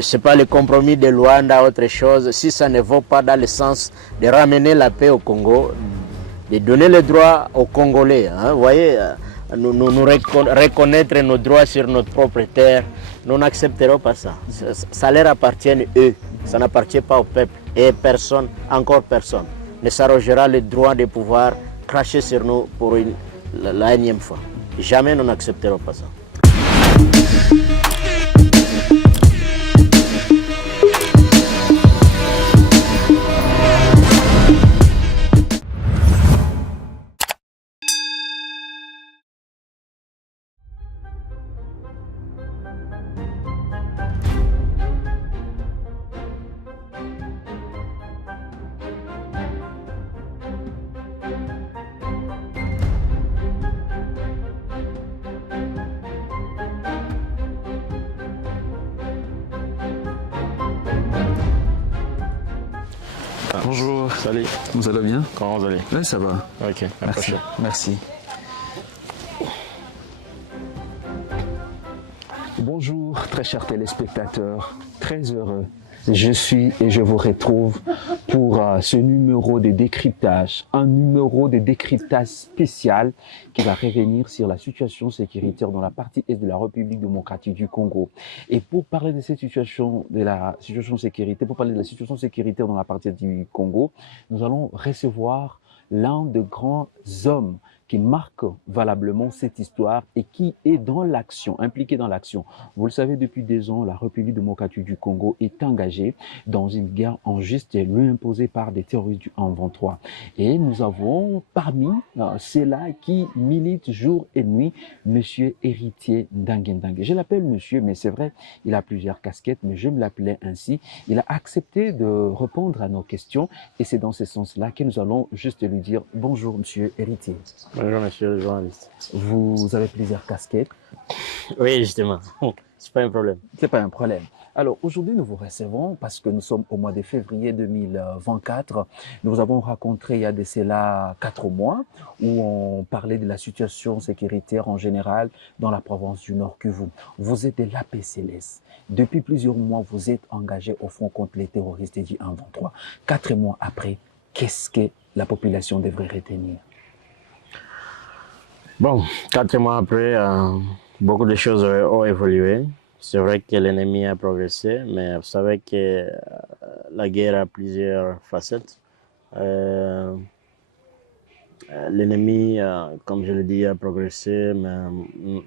c'est pas le compromis de Luanda, autre chose. Si ça ne va pas dans le sens de ramener la paix au Congo, de donner le droit aux Congolais, hein, vous voyez, nous reconnaître nos droits sur notre propre terre, nous n'accepterons pas ça. Ça leur appartient eux, ça n'appartient pas au peuple. Et personne, encore personne, ne s'arrogera le droit de pouvoir cracher sur nous pour la énième fois. Jamais nous n'accepterons pas ça. Bonjour. Salut. Vous allez bien? Comment vous allez? Oui, ça va. Ok, merci. Merci. Bonjour, très chers téléspectateurs. Très heureux. Je suis et je vous retrouve pour ce numéro de décryptage, un numéro de décryptage spécial qui va revenir sur la situation sécuritaire dans la partie est de la République démocratique du Congo. Et pour parler de cette situation, pour parler de la situation sécuritaire dans la partie du Congo, nous allons recevoir l'un des grands hommes qui marque valablement cette histoire et qui est dans l'action, impliqué dans l'action. Vous le savez, depuis 2 ans, la République démocratique du Congo est engagée dans une guerre injuste et lui imposée par des terroristes du 1-23. Et nous avons parmi ceux-là qui militent jour et nuit, Monsieur Héritier Ndangué. Je l'appelle monsieur, mais c'est vrai, il a plusieurs casquettes, mais je me l'appelais ainsi. Il a accepté de répondre à nos questions et c'est dans ce sens-là que nous allons juste lui dire bonjour, Monsieur Héritier. Bonjour, monsieur le journaliste. Vous avez plusieurs casquettes? Oui, justement. C'est pas un problème. C'est pas un problème. Alors, aujourd'hui, nous vous recevons parce que nous sommes au mois de février 2024. Nous avons rencontré il y a de cela 4 mois où on parlait de la situation sécuritaire en général dans la province du Nord Kivu. Vous êtes de l'APCLS. Depuis plusieurs mois, vous êtes engagé au front contre les terroristes du 1-23. 4 mois après, qu'est-ce que la population devrait retenir? Bon, 4 mois après, beaucoup de choses ont évolué. C'est vrai que l'ennemi a progressé, mais vous savez que la guerre a plusieurs facettes. L'ennemi, comme je le dis, a progressé, mais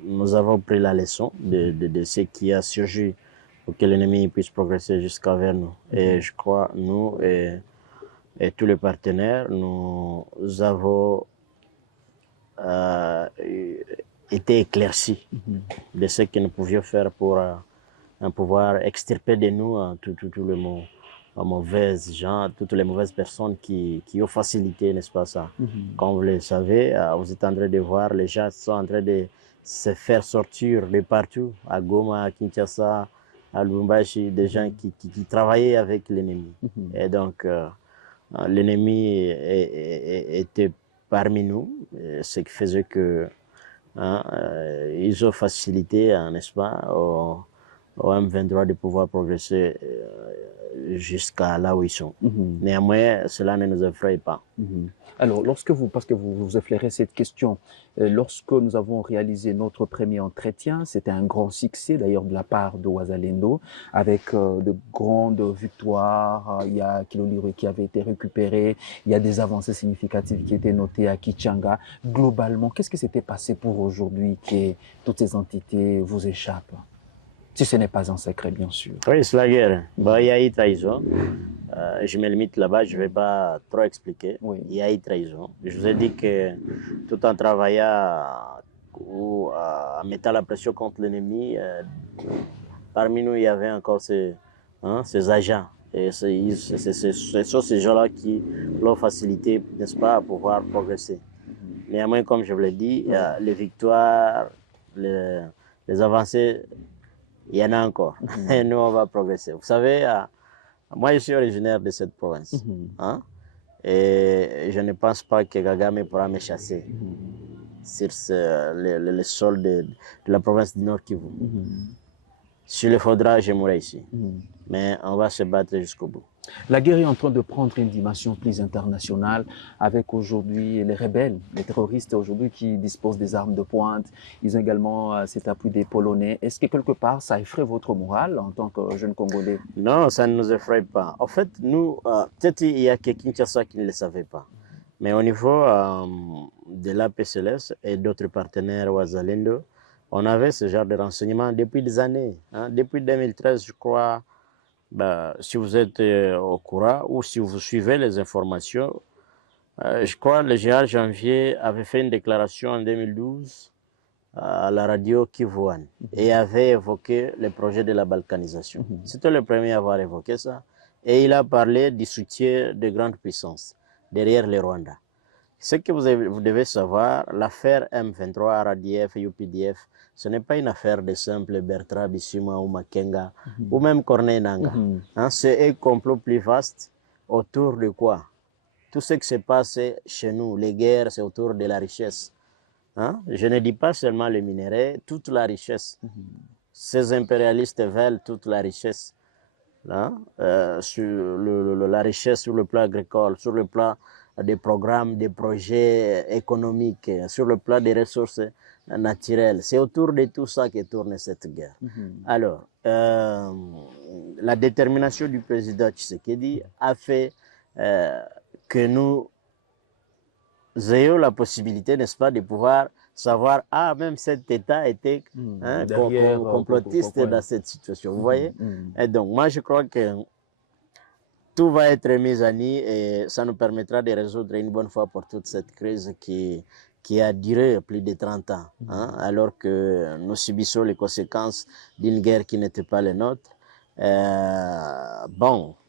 nous avons pris la leçon de ce qui a surgi pour que l'ennemi puisse progresser jusqu'à vers nous. Et je crois, nous et tous les partenaires, nous avons été éclaircis de ce que nous pouvions faire pour pouvoir extirper de nous tous les mauvaises gens, toutes les mauvaises personnes qui ont facilité, n'est-ce pas ça? Comme vous le savez, vous êtes en train de voir, les gens sont en train de se faire sortir de partout, à Goma, à Kinshasa, à Lubumbashi, des gens qui travaillaient avec l'ennemi. Et donc, l'ennemi était parmi nous, ce qui faisait que ils ont facilité, n'est-ce pas, au M23 de pouvoir progresser jusqu'à là où ils sont. Néanmoins, cela ne nous effraie pas. Alors, parce que vous effleurez cette question, lorsque nous avons réalisé notre premier entretien, c'était un grand succès d'ailleurs de la part de Wazalendo, avec de grandes victoires. Il y a Kilolirwe qui avait été récupéré, il y a des avancées significatives qui étaient notées à Kichanga. Globalement, qu'est-ce qui s'était passé pour aujourd'hui que toutes ces entités vous échappent? Si ce n'est pas un secret, bien sûr. Oui, c'est la guerre. Bon, il y a eu trahison. Je me limite là-bas, je ne vais pas trop expliquer. Oui. Il y a eu trahison. Je vous ai dit que tout en travaillant ou en mettant la pression contre l'ennemi, parmi nous, il y avait encore ces agents. Et ce sont ces gens-là qui l'ont facilité, n'est-ce pas, à pouvoir progresser. Néanmoins, comme je vous l'ai dit, les victoires, les avancées, il y en a encore. Et nous, on va progresser. Vous savez, moi, je suis originaire de cette province. Et je ne pense pas que Kagame pourra me chasser sur le sol de la province du Nord Kivu. S'il le faudra, je mourrai ici. Mais on va se battre jusqu'au bout. La guerre est en train de prendre une dimension plus internationale avec aujourd'hui les rebelles, les terroristes aujourd'hui qui disposent des armes de pointe. Ils ont également cet appui des Polonais. Est-ce que quelque part ça effraie votre morale en tant que jeune Congolais? Non, ça ne nous effraie pas. En fait, nous, peut-être il y a que Kinshasa qui ne le savait pas. Mais au niveau de l'APCLS et d'autres partenaires Ouazalendo, on avait ce genre de renseignements depuis des années. Depuis 2013, je crois. Si vous êtes au courant ou si vous suivez les informations, je crois que le général Janvier avait fait une déclaration en 2012 à la radio Kivuan et avait évoqué le projet de la balkanisation. C'était le premier à avoir évoqué ça. Et il a parlé du soutien de grandes puissances derrière le Rwanda. Ce que vous devez savoir, l'affaire M23, RDF et UPDF, ce n'est pas une affaire de simple Bertrand Bissima ou Makenga ou même Corneille Nanga. C'est un complot plus vaste autour de quoi? Tout ce qui se passe chez nous, les guerres, c'est autour de la richesse. Je ne dis pas seulement le minerai, toute la richesse. Ces impérialistes veulent toute la richesse. Sur la richesse sur le plan agricole, sur le plan des programmes, des projets économiques, sur le plan des ressources naturelles. C'est autour de tout ça que tourne cette guerre. Alors, la détermination du président Tshisekedi a fait que nous ayons la possibilité, n'est-ce pas, de pouvoir savoir, même cet État était complotiste dans cette situation. Vous voyez? Et donc, moi, je crois que tout va être mis à nu et ça nous permettra de résoudre une bonne fois pour toute cette crise qui a duré plus de 30 ans, alors que nous subissons les conséquences d'une guerre qui n'était pas la nôtre.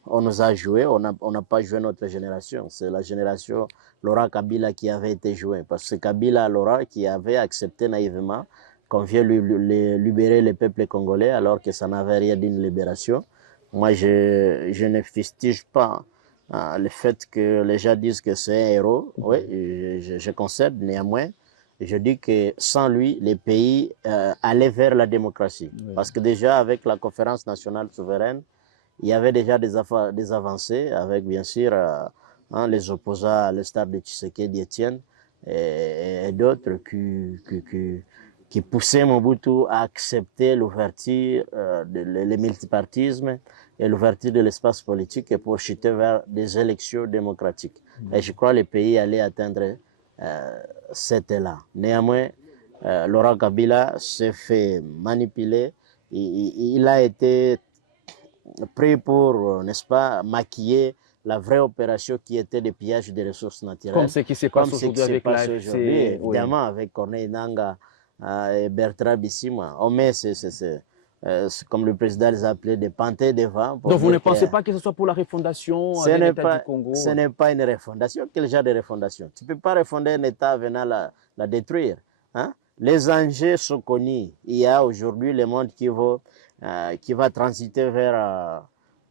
On nous a joué, on n'a pas joué notre génération. C'est la génération Laurent Kabila qui avait été jouée. Parce que Kabila, Laurent, qui avait accepté naïvement qu'on vienne libérer le peuple congolais alors que ça n'avait rien d'une libération. Moi, je ne fustige pas le fait que les gens disent que c'est un héros. Oui, je concède néanmoins. Je dis que sans lui, les pays allaient vers la démocratie. Parce que déjà, avec la conférence nationale souveraine, il y avait déjà des avancées avec, bien sûr, les opposants à l'instar de Tshisekedi, Etienne et d'autres qui poussaient Mobutu à accepter l'ouverture, le multipartisme et l'ouverture de l'espace politique pour chuter vers des élections démocratiques. Et je crois que les pays allaient atteindre cet élan. Néanmoins, Laurent Kabila s'est fait manipuler. Il a été pris pour, n'est-ce pas, maquiller la vraie opération qui était le pillage des ressources naturelles. Comme ce qui se passe aujourd'hui avec l'AFC. Évidemment, avec Corneille Nanga et Bertrand Bissima. C'est comme le président les appelait des panthères de vent. Donc vous ne pensez pas que ce soit pour la refondation de l'État du Congo? Ce n'est pas une refondation. Quel genre de refondation? Tu ne peux pas refonder un État venant la détruire. Les enjeux sont connus. Il y a aujourd'hui le monde qui va transiter vers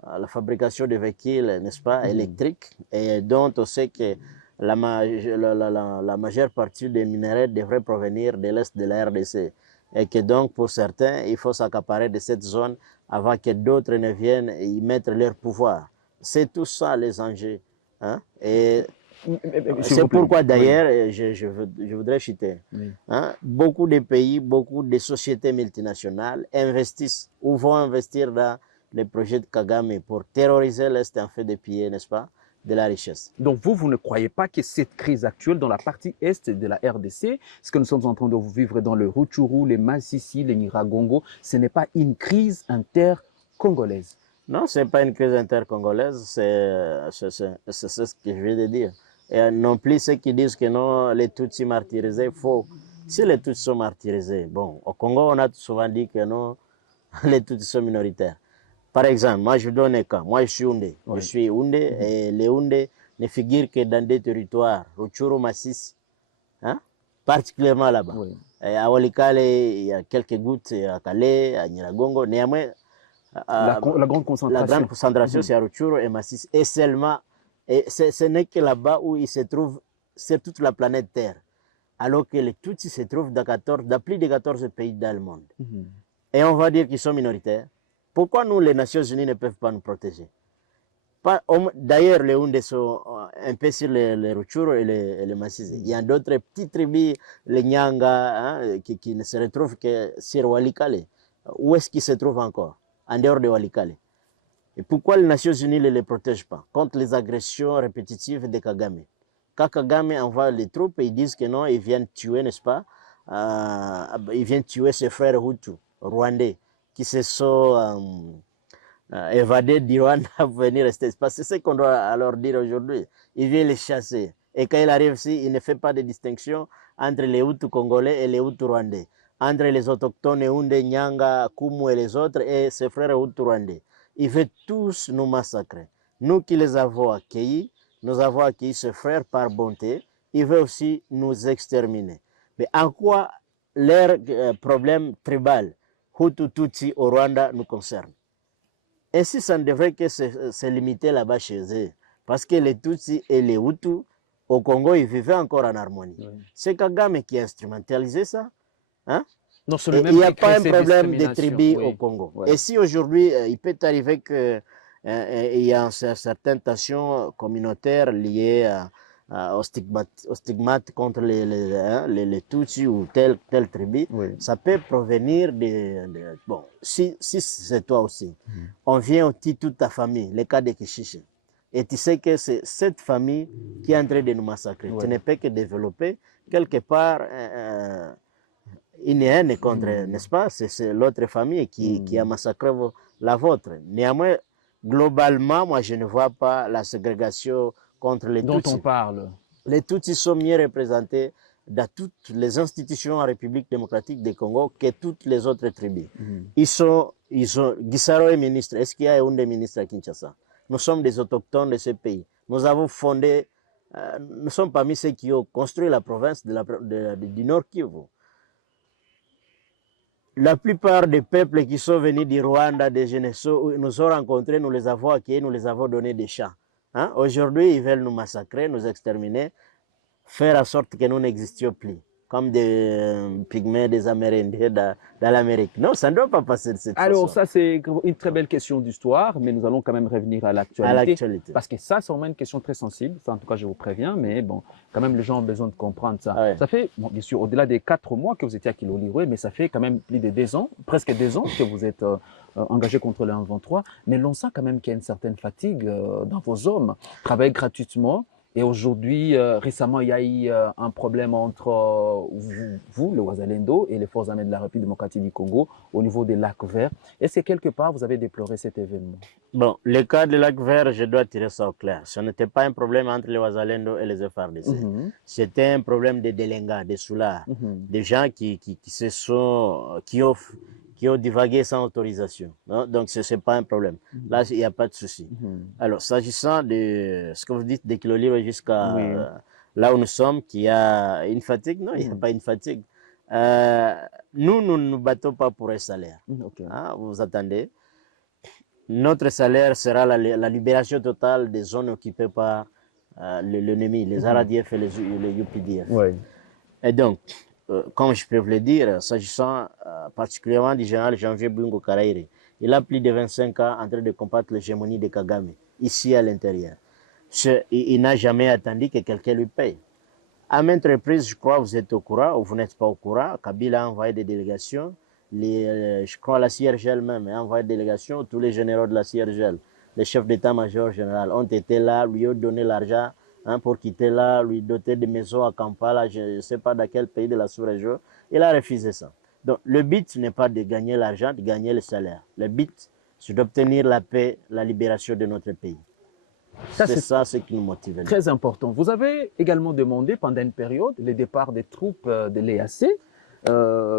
la fabrication de véhicules, n'est-ce pas, électriques, et dont on sait que la majeure partie des minéraux devrait provenir de l'Est de la RDC. Et que donc, pour certains, il faut s'accaparer de cette zone avant que d'autres ne viennent y mettre leur pouvoir. C'est tout ça les enjeux. Et c'est pourquoi d'ailleurs, je voudrais citer, beaucoup de pays, beaucoup de sociétés multinationales investissent ou vont investir dans les projets de Kagame pour terroriser l'Est en fait de piller, n'est-ce pas, de la richesse. Donc vous ne croyez pas que cette crise actuelle dans la partie est de la RDC, ce que nous sommes en train de vivre dans le Rutshuru, les Masisi, les Nyiragongo, ce n'est pas une crise inter-congolaise? Non, ce n'est pas une crise inter-congolaise, c'est ce que je viens de dire. Et non plus ceux qui disent que non, les Tutsis martyrisés, faux. Si les Tutsis sont martyrisés, bon, au Congo, on a souvent dit que non, les Tutsis sont minoritaires. Par exemple, moi je vous donne un cas. Moi je suis Houndé. Je suis Houndé et les Houndés ne figurent que dans des territoires, Rutshuru, Masisi, particulièrement là-bas. À Walikale, il y a quelques gouttes à Calais, à Nyiragongo. Néanmoins, la grande concentration, c'est à Rutshuru et Masisi. Et seulement, ce n'est que là-bas où il se trouve, c'est toute la planète Terre. Alors que les Tutsis se trouvent dans plus de 14 pays dans le monde. et on va dire qu'ils sont minoritaires, pourquoi nous, les Nations Unies, ne peuvent pas nous protéger? D'ailleurs, les Houndés sont un peu sur les Rutshuru et les Massisé. Il y a d'autres petites tribus, les Nyanga, hein, qui ne se retrouvent que sur Walikale. Où est-ce qu'ils se trouvent encore? En dehors de Walikale. Et pourquoi les Nations Unies ne les protègent pas contre les agressions répétitives de Kagame? Quand Kagame envoie les troupes, ils disent que non, ils viennent tuer, n'est-ce pas? Ils viennent tuer ses frères Hutus, rwandais, qui se sont évadés du Rwanda pour venir rester. C'est ce qu'on doit alors dire aujourd'hui. Il vient les chasser. Et quand il arrive ici, il ne fait pas de distinction entre les Hutus congolais et les Hutus rwandais, entre les autochtones Houndé, Nyanga, Kumu et les autres, et ses frères Hutus rwandais. Il veut tous nous massacrer. Nous qui les avons accueillis, nous avons accueilli ses frères par bonté. Il veut aussi nous exterminer. Mais en quoi leur problème tribal, Hutu Tutsi au Rwanda, nous concerne? Ainsi, ça ne devrait que se limiter là-bas chez eux. Parce que les Tutsis et les Hutus, au Congo, ils vivaient encore en harmonie. Oui. C'est Kagame qui a instrumentalisé ça. Hein? Non, il n'y a pas un problème de tribus au Congo. Oui. Et si aujourd'hui, il peut arriver qu'il y a certaines tensions communautaires liées au stigmate contre les Tutsis ou telle tribu, oui. Ça peut provenir de bon, si c'est toi aussi, on vient aussi toute ta famille, le cas de Kishishi, et tu sais que c'est cette famille qui est en train de nous massacrer. Oui. Tu ne peux que développer quelque part une haine contre, n'est-ce pas? C'est l'autre famille qui a massacré la vôtre. Néanmoins, globalement, moi, je ne vois pas la ségrégation contre les Tutsis. Dont on parle. Les Tutsis sont mieux représentés dans toutes les institutions en République démocratique du Congo que toutes les autres tribus. Ils sont, Gisaro est ministre. Est-ce qu'il y a un des ministres à Kinshasa? Nous sommes des autochtones de ce pays. Nous avons fondé, nous sommes parmi ceux qui ont construit la province du Nord Kivu. La plupart des peuples qui sont venus du Rwanda, des Geneso, nous ont rencontrés, nous les avons accueillis, nous les avons donné des champs. Hein? Aujourd'hui, ils veulent nous massacrer, nous exterminer, faire en sorte que nous n'existions plus, comme des pygmées, des Amérindiens dans l'Amérique. Non, ça ne doit pas passer de cette façon. Alors, ça, c'est une très belle question d'histoire, mais nous allons quand même revenir à l'actualité. Parce que ça, c'est vraiment une question très sensible. Ça, en tout cas, je vous préviens, mais bon, quand même, les gens ont besoin de comprendre ça. Ah ouais. Ça fait, bon, bien sûr, au-delà des 4 mois que vous étiez à Kilolirwe, mais ça fait quand même plus de 2 ans, presque 2 ans que vous êtes engagé contre le 1-23. Mais l'on sent quand même qu'il y a une certaine fatigue dans vos hommes. Travailler gratuitement. Et aujourd'hui, récemment, il y a eu un problème entre vous, le Wazalendo, et les forces armées de la République démocratique du Congo au niveau des lacs verts. Est-ce que quelque part, vous avez déploré cet événement? Bon, le cas des lacs verts, je dois tirer ça au clair. Ce n'était pas un problème entre les Wazalendo et les FARDC. C'était un problème de délinquants, des soulards, des gens qui ont divagué sans autorisation. Non? Donc, ce n'est pas un problème. Là, il n'y a pas de souci. Alors, s'agissant de ce que vous dites, de Kilolirwe jusqu'à là où nous sommes, qu'il y a une fatigue, non, il n'y a pas une fatigue. Nous ne nous battons pas pour un salaire. Hein, vous attendez. Notre salaire sera la libération totale des zones occupées par l'ennemi, les RDF et les UPDF. Et donc, comme je peux vous le dire, s'agissant particulièrement du général Janvier Bungo Karaire, il a plus de 25 ans en train de combattre l'hégémonie de Kagame, ici à l'intérieur. Il n'a jamais attendu que quelqu'un lui paye. À maintes reprises, je crois, vous êtes au courant ou vous n'êtes pas au courant, Kabila a envoyé des délégations, je crois la CIRGL même a envoyé des délégations, tous les généraux de la CIRGL, les chefs d'état-major général ont été là, lui ont donné l'argent, hein, pour quitter là, lui doter de maisons à Kampala, je ne sais pas dans quel pays de la sous-région. Il a refusé ça. Donc, le but n'est pas de gagner l'argent, de gagner le salaire. Le but, c'est d'obtenir la paix, la libération de notre pays. C'est ça ce qui nous motive. Très important. Vous avez également demandé pendant une période le départ des troupes de l'EAC,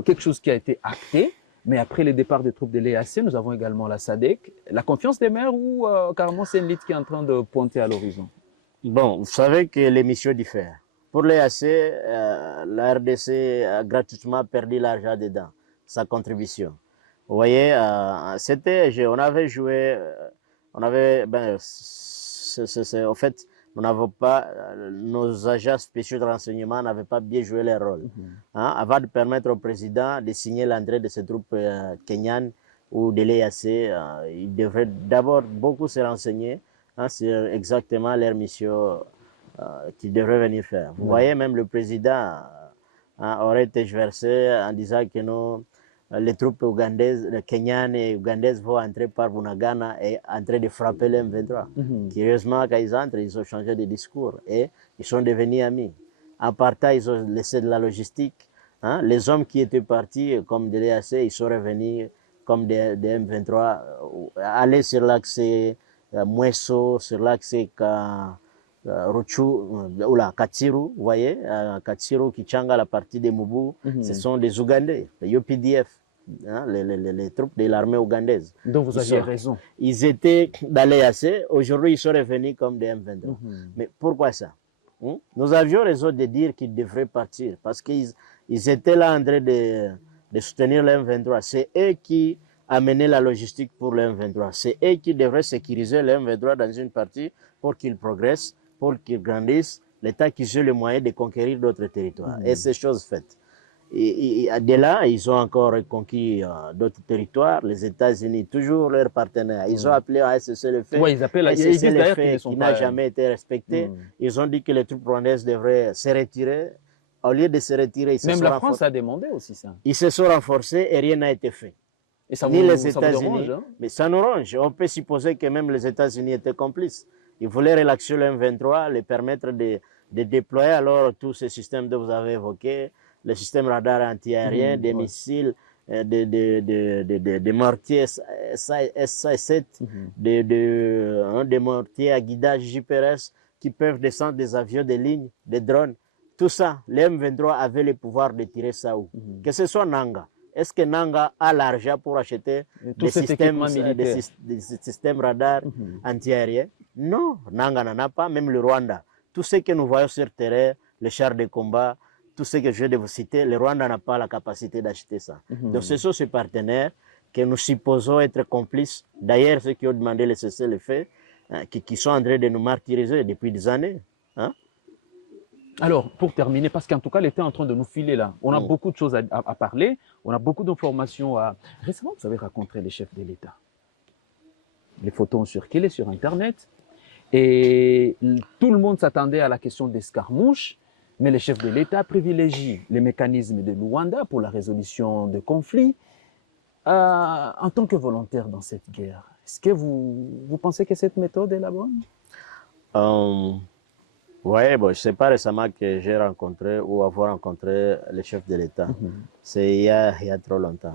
quelque chose qui a été acté. Mais après le départ des troupes de l'EAC, nous avons également la SADC. La confiance des maires ou carrément c'est une lutte qui est en train de pointer à l'horizon? Bon, vous savez que les missions diffèrent. Pour l'EAC, la RDC a gratuitement perdu l'argent dedans, sa contribution. Vous voyez, on avait joué, en fait, nous n'avons pas, nos agents spéciaux de renseignement n'avaient pas bien joué leur rôle. Hein, avant de permettre au président de signer l'entrée de ces troupes kenyanes ou de l'EAC, il devrait d'abord beaucoup se renseigner sur exactement leur mission qu'ils devraient venir faire. Vous voyez, même le président aurait été versé en disant que non, les troupes ougandaises, kenyanes et ougandaises vont entrer par Bunagana et en train de frapper les M23. Curieusement, quand ils entrent, ils ont changé de discours et ils sont devenus amis. En partant, ils ont laissé de la logistique. Les hommes qui étaient partis, comme de l'EAC, ils sont revenus comme des M23, aller sur l'axe Mweso, sur l'axe Ruchu, ou la Katsiru, vous voyez, Katsiru, Kichanga, la partie des Mubu, ce sont des Ougandais, les UPDF, les troupes de l'armée ougandaise. Donc vous aviez raison. Ils étaient dans l'EAC, aujourd'hui ils sont revenus comme des M23. Mais pourquoi ça? Nous avions raison de dire qu'ils devraient partir, parce qu'ils étaient là en train de soutenir le M23. C'est eux qui amenaient la logistique pour le M23. C'est eux qui devraient sécuriser le M23 dans une partie pour qu'il progresse, pour qu'ils grandissent, l'État qui ait le moyen de conquérir d'autres territoires. Et c'est chose faite. Et de là, ils ont encore conquis d'autres territoires. Les États-Unis, toujours leurs partenaires. Ils ont appelé à SSLF. Ouais, ils appellent SSLF qui n'a jamais été respecté. Ils ont dit que les troupes rwandaises devraient se retirer. Au lieu de se retirer, ils se sont renforcés. Même la France a demandé aussi ça. Ils se sont renforcés et rien n'a été fait. Et ça Ni vous, les États-Unis, mais ça nous ronge. On peut supposer que même les États-Unis étaient complices. Ils voulaient relaxer le M23, les permettre de déployer alors tous ces systèmes que vous avez évoqués, les systèmes radar anti-aériens, des missiles, des mortiers SA-7, des mortiers à guidage JPRS qui peuvent descendre des avions de ligne, des drones. Tout ça, les M23 avaient le pouvoir de tirer ça où? Que ce soit Nanga. Est-ce que Nanga a l'argent pour acheter des systèmes radars anti-aériens? Non, Nanga n'en a pas, même le Rwanda. Tout ce que nous voyons sur terrain, les chars de combat, tout ce que je viens de vous citer, le Rwanda n'a pas la capacité d'acheter ça. Donc ce sont ces partenaires que nous supposons être complices. D'ailleurs, ceux qui ont demandé le cessez-le-feu, qui sont en train de nous martyriser depuis des années. Alors, pour terminer, parce qu'en tout cas, l'État est en train de nous filer là. On a beaucoup de choses à parler, on a beaucoup d'informations à... Récemment, vous avez rencontré les chefs de l'État. Les photos ont circulé sur Internet et tout le monde s'attendait à la question d'escarmouche, mais les chefs de l'État privilégient les mécanismes de Luanda pour la résolution de conflits. En tant que volontaire dans cette guerre, est-ce que vous pensez que cette méthode est la bonne? Oui, bon, je ne sais pas récemment que j'ai rencontré ou avoir rencontré le chef de l'État. C'est il y a trop longtemps.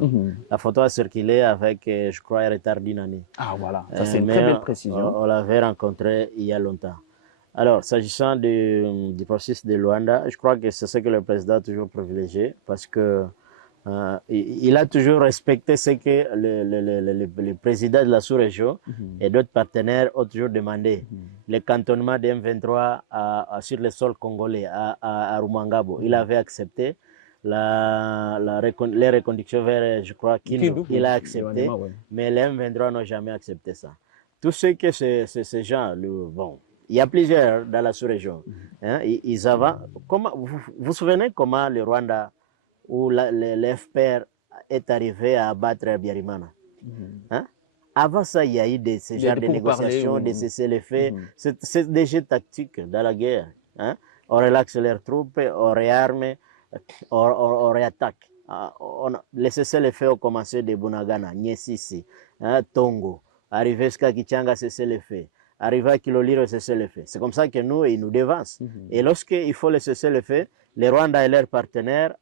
La photo a circulé avec, je crois, un retard d'une année. Ah voilà, ça c'est une très belle précision. On l'avait rencontré il y a longtemps. Alors, s'agissant du processus de Luanda, je crois que c'est ce que le président a toujours privilégié parce que il a toujours respecté ce que le président de la sous-région et d'autres partenaires ont toujours demandé. Le cantonnement des M23 sur le sol congolais, à Rumangabo, il avait accepté. Les reconductions vers, je crois, Kindu, il a accepté, mais les M23 n'ont jamais accepté ça. Tout ce que ces gens, bon, il y a plusieurs dans la sous-région. Ils avancent. Vous vous souvenez comment le Rwanda où le FPR est arrivé à abattre Biarimana. Avant ça, il y a eu ce genre de négociations, de cessez-le-feu. C'est des jeux tactiques dans la guerre. On relaxe leurs troupes, on réarme, on réattaque. Les cessez-le-feu ont commencé de Bunagana, Nyesisi, Tongo, arrivé jusqu'à Kichanga, cessez-le-feu. Arrivé à Kiloliro, cessez-le-feu. C'est comme ça que nous, ils nous devancent. Et lorsqu'il faut le cessez-le-feu, les Rwandais et leurs partenaires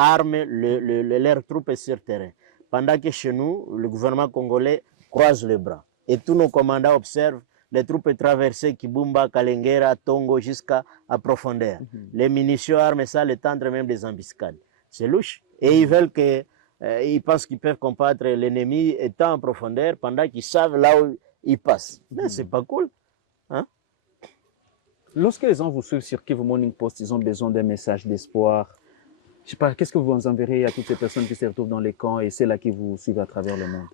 arment leurs troupes sur terrain. Pendant que chez nous, le gouvernement congolais croise les bras. Et tous nos commandants observent les troupes traverser Kibumba, Kalengera, Tongo jusqu'à profondeur. Les munitions arment ça, le tendre même des embuscades. C'est louche. Et ils veulent que, ils pensent qu'ils peuvent combattre l'ennemi étant en profondeur pendant qu'ils savent là où ils passent. Mais c'est pas cool. Lorsque les gens vous suivent sur Kivu Morning Post, ils ont besoin d'un message d'espoir. Je sais pas, qu'est-ce que vous enverrez à toutes ces personnes qui se retrouvent dans les camps et celles-là qui vous suivent à travers le monde?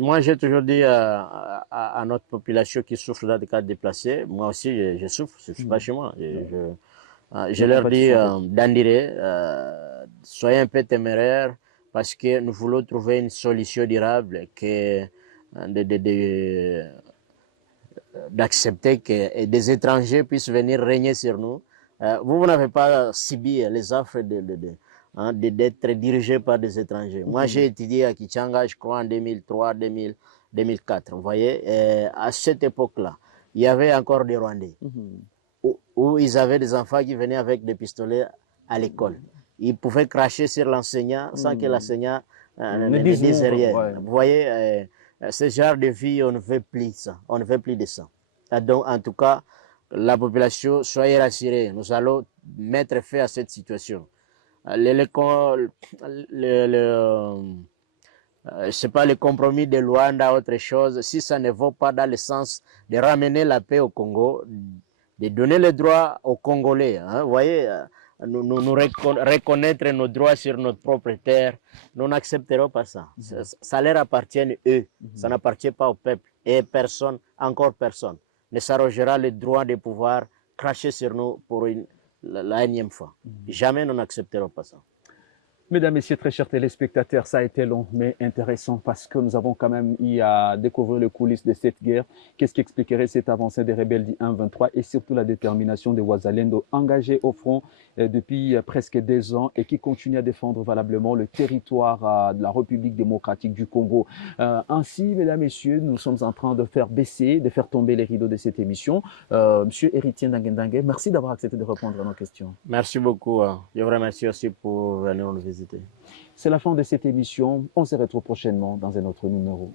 Moi, j'ai toujours dit à notre population qui souffre dans des cas déplacés, moi aussi, je souffre, je ne suis pas chez moi. Je Les leur dis compatriotes. d'Andire, soyez un peu téméraires parce que nous voulons trouver une solution durable d'accepter que des étrangers puissent venir régner sur nous. Vous n'avez pas subi les offres d'être dirigé par des étrangers. Moi, j'ai étudié à Kichanga, je crois, en 2003, 2004. Vous voyez, à cette époque-là, il y avait encore des Rwandais où ils avaient des enfants qui venaient avec des pistolets à l'école. Ils pouvaient cracher sur l'enseignant sans que l'enseignant ne dise rien. Ouais. Vous voyez, ce genre de vie, on ne veut plus ça. On ne veut plus de ça. Donc, en tout cas, la population, soyez rassurés. Nous allons mettre fin à cette situation. C'est pas le compromis de Luanda, autre chose. Si ça ne va pas dans le sens de ramener la paix au Congo, de donner le droit aux Congolais, hein, vous voyez, nous reconnaître nos droits sur notre propre terre, nous n'accepterons pas ça. Ça leur appartient eux, ça n'appartient pas au peuple. Et personne, encore personne, ne s'arrogera le droit de pouvoir cracher sur nous pour la énième fois. Jamais nous n'accepterons pas ça. Mesdames, Messieurs, très chers téléspectateurs, ça a été long mais intéressant parce que nous avons quand même eu à découvrir les coulisses de cette guerre. Qu'est-ce qui expliquerait cette avancée des rebelles du 1-23 et surtout la détermination des Wazalendo engagés au front depuis presque 2 ans et qui continuent à défendre valablement le territoire de la République démocratique du Congo. Ainsi, mesdames, messieurs, nous sommes en train de faire baisser, de faire tomber les rideaux de cette émission. Monsieur Héritier Ndanguendangue, merci d'avoir accepté de répondre à nos questions. Merci beaucoup. Je vous remercie aussi pour venir nous visiter. C'est la fin de cette émission. On se retrouve prochainement dans un autre numéro.